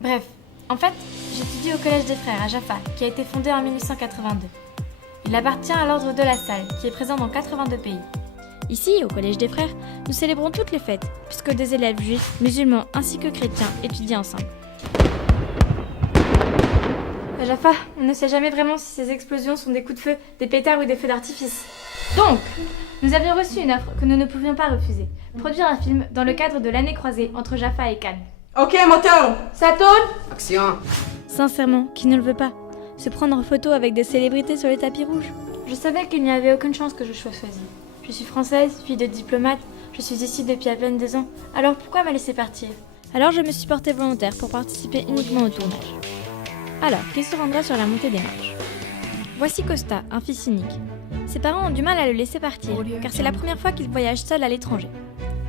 Bref, en fait, j'étudie au Collège des Frères à Jaffa, qui a été fondé en 1882. Il appartient à l'ordre de la Salle, qui est présent dans 82 pays. Ici, au Collège des Frères, nous célébrons toutes les fêtes, puisque des élèves juifs, musulmans ainsi que chrétiens étudient ensemble. À Jaffa, on ne sait jamais vraiment si ces explosions sont des coups de feu, des pétards ou des feux d'artifice. Donc, nous avions reçu une offre que nous ne pouvions pas refuser. Produire un film dans le cadre de l'année croisée entre Jaffa et Cannes. Ok, moteur. Ça tourne ? Action. Sincèrement, qui ne le veut pas ? Se prendre en photo avec des célébrités sur le tapis rouge ? Je savais qu'il n'y avait aucune chance que je sois choisie. Je suis française, fille de diplomate, je suis ici depuis à peine 2 ans, alors pourquoi me laisser partir ? Alors je me suis portée volontaire pour participer uniquement au tournage. Alors, qui se rendra sur la montée des marches ? Voici Costa, un fils unique. Ses parents ont du mal à le laisser partir, car c'est la première fois qu'il voyage seul à l'étranger.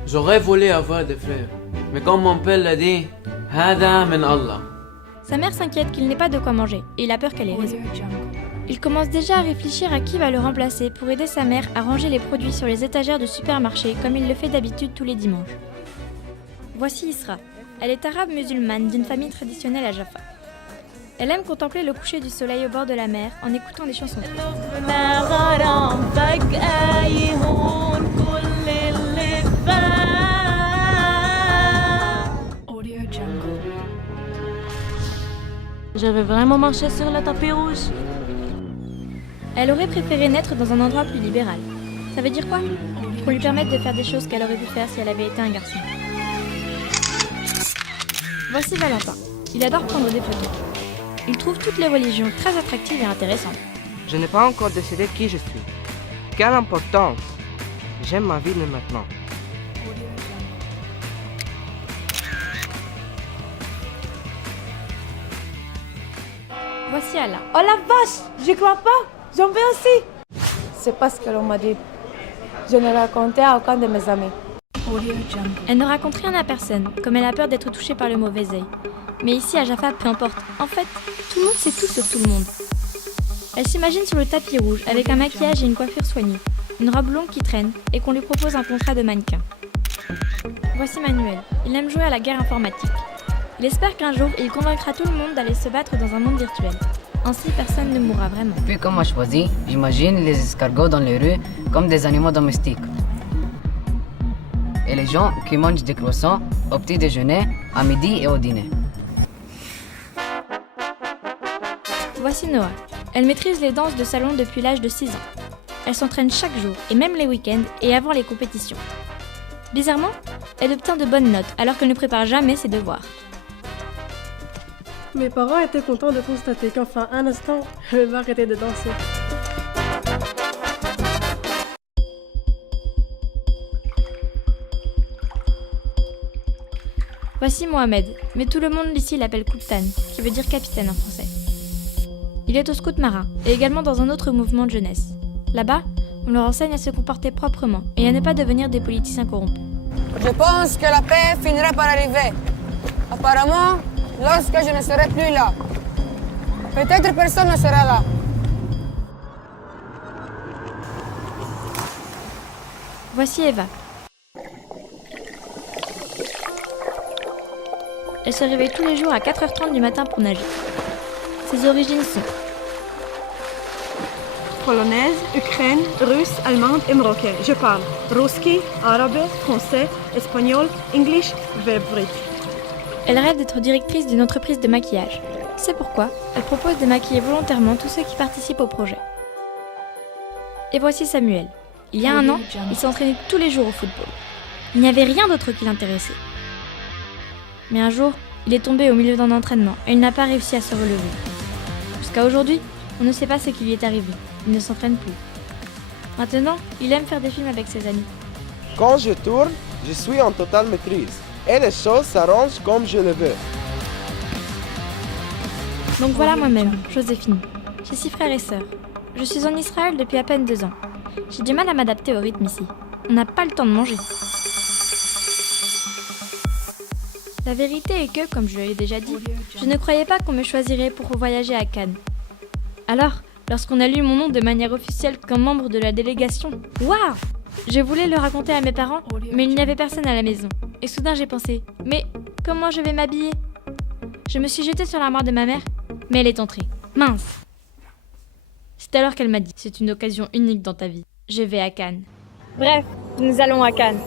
J'aurais voulu avoir des frères, mais comme mon père l'a dit, Hada min Allah. Sa mère s'inquiète qu'il n'ait pas de quoi manger, et il a peur qu'elle ait raison. Il commence déjà à réfléchir à qui va le remplacer pour aider sa mère à ranger les produits sur les étagères du supermarché comme il le fait d'habitude tous les dimanches. Voici Isra. Elle est arabe musulmane d'une famille traditionnelle à Jaffa. Elle aime contempler le coucher du soleil au bord de la mer en écoutant des chansons tristes. J'avais vraiment marché sur le tapis rouge. Elle aurait préféré naître dans un endroit plus libéral. Ça veut dire quoi ? Pour lui permettre de faire des choses qu'elle aurait pu faire si elle avait été un garçon. Voici Valentin. Il adore prendre des photos. Il trouve toutes les religions très attractives et intéressantes. Je n'ai pas encore décidé qui je suis. Quelle importance. J'aime ma vie de maintenant. Voici Alain. Oh la vache, j'y crois pas. J'en veux aussi. C'est pas ce que l'on m'a dit. Je ne racontais à aucun de mes amis. Elle ne raconte rien à personne, comme elle a peur d'être touchée par le mauvais œil. Mais ici à Jaffa, peu importe. En fait, tout le monde sait tout sur tout le monde. Elle s'imagine sur le tapis rouge avec un maquillage et une coiffure soignée, une robe longue qui traîne et qu'on lui propose un contrat de mannequin. Voici Manuel. Il aime jouer à la guerre informatique. Il espère qu'un jour, il convaincra tout le monde d'aller se battre dans un monde virtuel. Ainsi, personne ne mourra vraiment. Puis comme moi choisi, j'imagine les escargots dans les rues comme des animaux domestiques. Et les gens qui mangent des croissants au petit déjeuner, à midi et au dîner. Voici Noah. Elle maîtrise les danses de salon depuis l'âge de 6 ans. Elle s'entraîne chaque jour, et même les week-ends, et avant les compétitions. Bizarrement, elle obtient de bonnes notes, alors qu'elle ne prépare jamais ses devoirs. Mes parents étaient contents de constater qu'enfin, un instant, je vais arrêter de danser. Voici Mohamed, mais tout le monde ici l'appelle Kouptan, qui veut dire capitaine en français. Il est au scout marin, et également dans un autre mouvement de jeunesse. Là-bas, on leur enseigne à se comporter proprement et à ne pas devenir des politiciens corrompus. Je pense que la paix finira par arriver. Apparemment, lorsque je ne serai plus là. Peut-être personne ne sera là. Voici Eva. Elle se réveille tous les jours à 4h30 du matin pour nager. Ses origines sont Polonaise, ukraine, russe, allemande et marocaine. Je parle ruski, arabe, français, espagnol, english, verbe. Elle rêve d'être directrice d'une entreprise de maquillage. C'est pourquoi elle propose de maquiller volontairement tous ceux qui participent au projet. Et voici Samuel. Il y a 1 an, il s'entraînait tous les jours au football. Il n'y avait rien d'autre qui l'intéressait. Mais un jour, il est tombé au milieu d'un entraînement et il n'a pas réussi à se relever. Jusqu'à aujourd'hui, on ne sait pas ce qui lui est arrivé. Il ne s'entraîne plus. Maintenant, il aime faire des films avec ses amis. Quand je tourne, je suis en totale maîtrise. Et les choses s'arrangent comme je le veux. Donc voilà moi-même, Joséphine. J'ai 6 frères et sœurs. Je suis en Israël depuis à peine 2 ans. J'ai du mal à m'adapter au rythme ici. On n'a pas le temps de manger. La vérité est que, comme je l'ai déjà dit, je ne croyais pas qu'on me choisirait pour voyager à Cannes. Alors, lorsqu'on a lu mon nom de manière officielle comme membre de la délégation, waouh! Je voulais le raconter à mes parents, mais il n'y avait personne à la maison. Et soudain j'ai pensé, mais comment je vais m'habiller ? Je me suis jetée sur l'armoire de ma mère, mais elle est entrée. Mince! C'est alors qu'elle m'a dit, c'est une occasion unique dans ta vie. Je vais à Cannes. Bref, nous allons à Cannes.